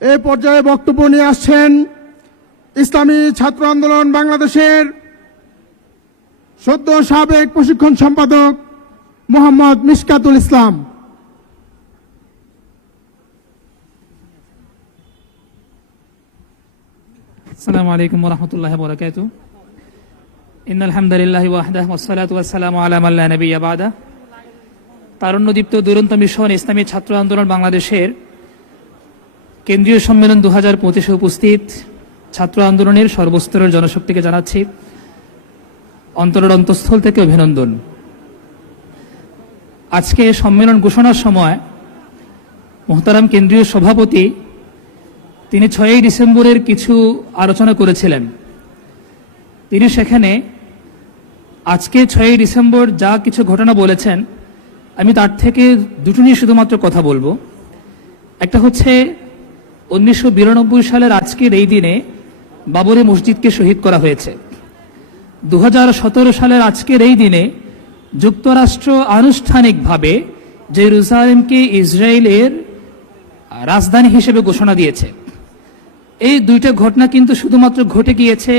এ পর্যায়ে বক্তব্য নিয়ে আসছেন ইসলামী ছাত্র আন্দোলন বাংলাদেশের সদ্য সাবেক প্রশিক্ষণ সম্পাদক মোহাম্মদ মিসকাতুল ইসলাম। আসসালামু আলাইকুম রহমতুল্লাহ বরকাত ইন আলহামদুলিল্লাহ ওয়াহদাহ ওসালাত ওয়াসালাম আলাম আল্লাহ নবী আবাদা তারুণ্যদীপ্ত দুরন্ত মিশন ইসলামী ছাত্র আন্দোলন বাংলাদেশের কেন্দ্রীয় সম্মেলন দু হাজার পঁচিশে উপস্থিত ছাত্র আন্দোলনের সর্বস্তরের জনশক্তিকে জানাচ্ছি। অন্তরের অন্তঃস্থল থেকে অভিনন্দন। আজকে সম্মেলন ঘোষণার সময় মোহতারাম কেন্দ্রীয় সভাপতি তিনি ছয়ই ডিসেম্বরের কিছু আলোচনা করেছিলেন। তিনি সেখানে আজকে ছয়ই ডিসেম্বর যা কিছু ঘটনা বলেছেন, আমি তার থেকে দুটো নিয়ে শুধুমাত্র কথা বলব। একটা হচ্ছে উনিশশো বিরানব্বই সালের আজকের এই দিনে বাবরি মসজিদকে শহীদ করা হয়েছে। দু হাজার সতেরো সালের আজকের এই দিনে যুক্তরাষ্ট্র আনুষ্ঠানিকভাবে জেরুজালেমকে ইসরায়েলের রাজধানী হিসেবে ঘোষণা দিয়েছে। এই দুইটা ঘটনা কিন্তু শুধুমাত্র ঘটে গিয়েছে,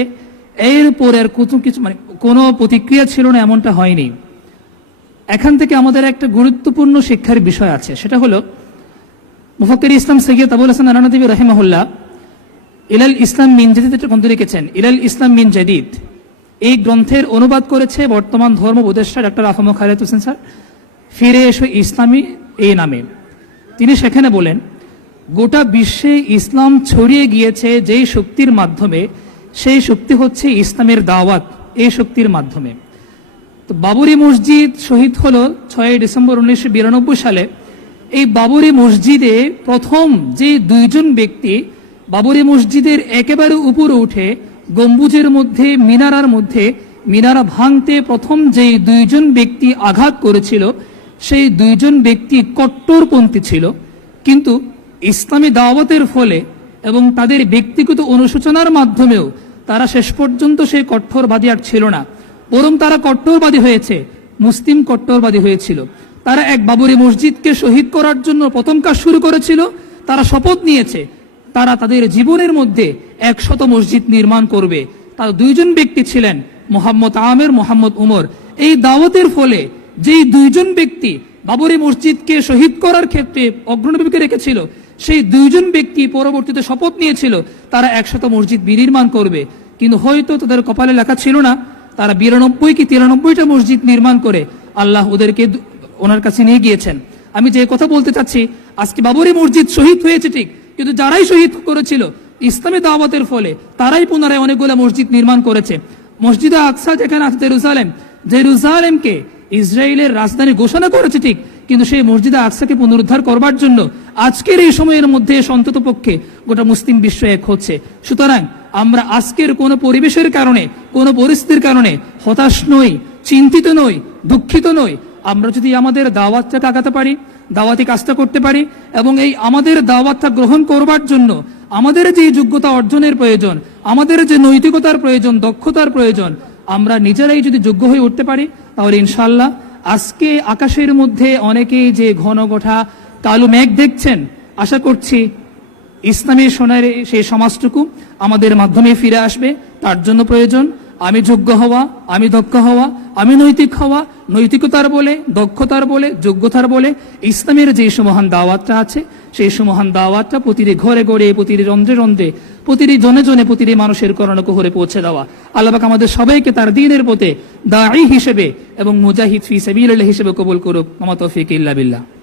এর উপর আর কোনো কিছু মানে কোনো প্রতিক্রিয়া ছিল না, এমনটা হয়নি। এখান থেকে আমাদের একটা গুরুত্বপূর্ণ শিক্ষার বিষয় আছে, সেটা হলো মুফাক্কির ইসলাম সৈয়দ আবুল হাসান আনানদী রহিমাহুল্লাহ ইলাল ইসলাম মিন জাদিদ একটা গ্রন্থ লিখেছেন। ইলাল ইসলাম মিন জাদিদ। এই গ্রন্থের অনুবাদ করেছে বর্তমান ধর্ম উপদেষ্টা ডক্টর আফম খালেদ হোসেন স্যার। ফিরে এসো ইসলামী এই নামে। তিনি সেখানে বলেন, গোটা বিশ্বে ইসলাম ছড়িয়ে গিয়েছে যেই শক্তির মাধ্যমে, সেই শক্তি হচ্ছে ইসলামের দাওয়াত, এই শক্তির মাধ্যমে। তো বাবরি মসজিদ শহীদ হলো ছয় ডিসেম্বর উনিশশো বিরানব্বই সালে এই বাবরি মসজিদে প্রথম যে দুইজন ব্যক্তি বাবরি মসজিদের একেবারে উপরে উঠে গম্বুজের মধ্যে, মিনারার মধ্যে, মিনারা ভাঙতে প্রথম যে দুইজন ব্যক্তি আঘাত করেছিল, সেই দুইজন ব্যক্তি কট্টরপন্থী ছিল। কিন্তু ইসলামী দাওয়াতের ফলে এবং তাদের ব্যক্তিগত অনুশোচনার মাধ্যমেও তারা শেষ পর্যন্ত সেই কঠোরবাদী আর ছিল না। বরং তারা কট্টরবাদী হয়েছে, মুসলিম কট্টরবাদী হয়েছিল। তারা এক বাবরি মসজিদকে শহীদ করার জন্য প্রথম কাজ শুরু করেছিল, তারা শপথ নিয়েছে, তারা তাদের জীবনের মধ্যে একশত মসজিদ নির্মাণ করবে। তার দুইজন ব্যক্তি ছিলেন মোহাম্মদ আমের, মোহাম্মদ উমর। এই দাওয়াতের ফলে যেই দুইজন ব্যক্তি বাবরি মসজিদকে শহীদ করার ক্ষেত্রে অগ্রণী রেখেছিল, সেই দুইজন ব্যক্তি পরবর্তীতে শপথ নিয়েছিল, তারা একশত মসজিদ বিনির্মাণ করবে। কিন্তু হয়তো তাদের কপালে লেখা ছিল না, তারা বিরানব্বই কি তিরানব্বইটা মসজিদ নির্মাণ করে, আল্লাহ ওদেরকে ওনার কাছে নিয়ে গিয়েছেন। আমি যে কথা বলতে চাচ্ছি, আজকে বাবরি মসজিদ শহীদ হয়েছে ঠিক, কিন্তু যারাই শহীদ করেছিল, ইসলামী দাওয়াতের ফলে তারাই পুনরায় অনেকগুলো মসজিদ নির্মাণ করেছে। মসজিদে আকসা যেখানে আছে জেরুজালেম জেরুজালেমকে ইসরায়েলের রাজধানী ঘোষণা করেছে ঠিক, কিন্তু সেই মসজিদে আকসাকে পুনরুদ্ধার করবার জন্য আজকের এই সময়ের মধ্যে অন্তত পক্ষে গোটা মুসলিম বিশ্ব এক হচ্ছে। সুতরাং আমরা আজকের কোনো পরিবেশের কারণে, কোনো পরিস্থিতির কারণে হতাশ নই, চিন্তিত নই, দুঃখিত নই আমরা যদি আমাদের দাওয়াতটাকে আগাতে পারি, দাওয়াতি কাজটা করতে পারি, এবং এই আমাদের দাওয়াতটা গ্রহণ করবার জন্য আমাদের যে যোগ্যতা অর্জনের প্রয়োজন, আমাদের যে নৈতিকতার প্রয়োজন, দক্ষতার প্রয়োজন, আমরা নিজেরাই যদি যোগ্য হয়ে উঠতে পারি, তাহলে ইনশাল্লাহ আজকে আকাশের মধ্যে অনেকেই যে ঘন গোঠা কালো মেঘ দেখছেন, আশা করছি ইসলামী সোনার সেই সমাজটুকু আমাদের মাধ্যমে ফিরে আসবে, তার জন্য প্রয়োজন। আমি যোগ্য হওয়া, আমি দক্ষ হওয়া, আমি নৈতিক হওয়া, নৈতিকতার বলে, দক্ষতার বলে, যোগ্যতার বলে, ইসলামের যে সমহান দাওয়াতটা আছে, সেই সমহান দাওয়াতটা প্রতিটি ঘরে ঘরে, প্রতিটি রন্ধ্রে রন্ধ্রে, প্রতিটি জনে জনে, প্রতিটি মানুষের করণকহরে পৌঁছে দেওয়া। আল্লাহবাক আমাদের সবাইকে তার দিনের পথে দায়ী হিসেবে এবং মুজাহিদ ফি সাবিল হিসেবে কবুল করুক। মামা তৌফিক ইল্লা বিল্লাহ।